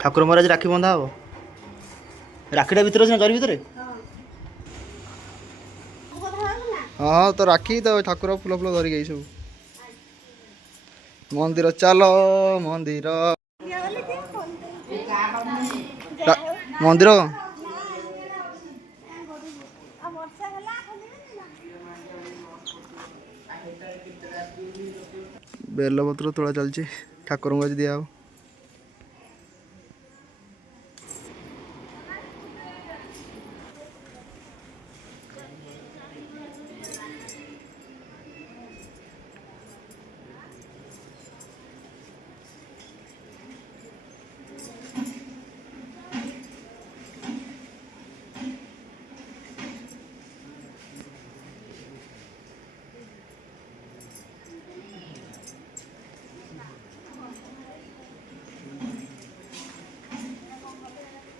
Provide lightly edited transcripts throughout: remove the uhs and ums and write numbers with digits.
ठाकुर महाराज राखी बंधा हम राखीटा भितर अच्छे जरी भितर हाँ तो राखी तो ठाकुर फुल फुल धरिक आई सब मंदिर चल मंदिर मंदिर बेलपत्र तोड़ा चलती ठाकुर को आज दिया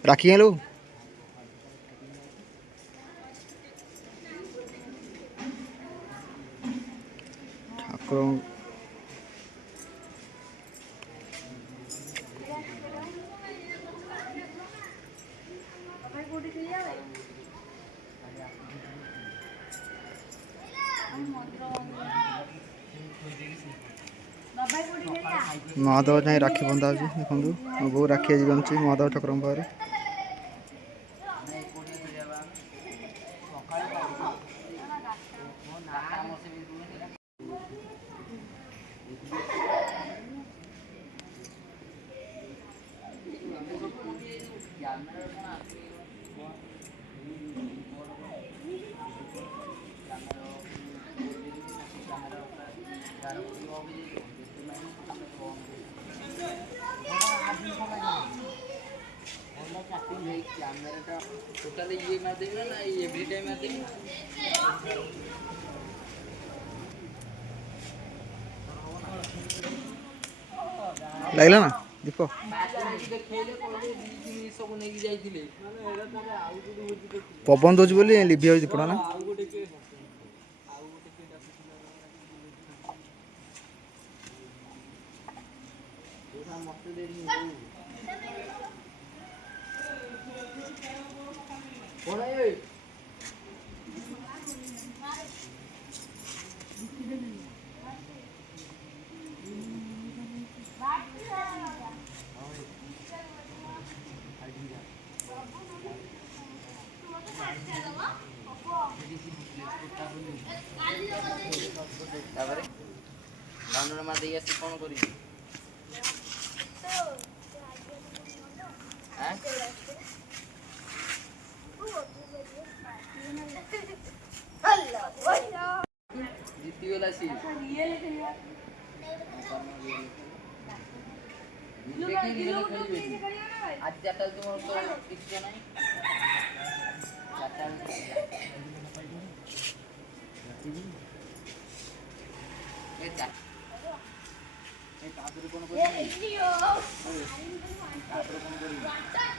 राखी लो ठाकुर महादेव जाए राखी बंधा देखो बो राखी आज बंची महादेव ठाकुर पाखे टोटल ये मार देंगे ना एवरी टाइम मार देंगे लगला ना दीप पवन दौर बोली लिभि दीपड़ा ना धान मार दे आसी कौन करी जीती वाला सी आज चाटा तुम तो किसी नहीं चाटा ये चाटा ये कादर कौन करी कादर कौन करी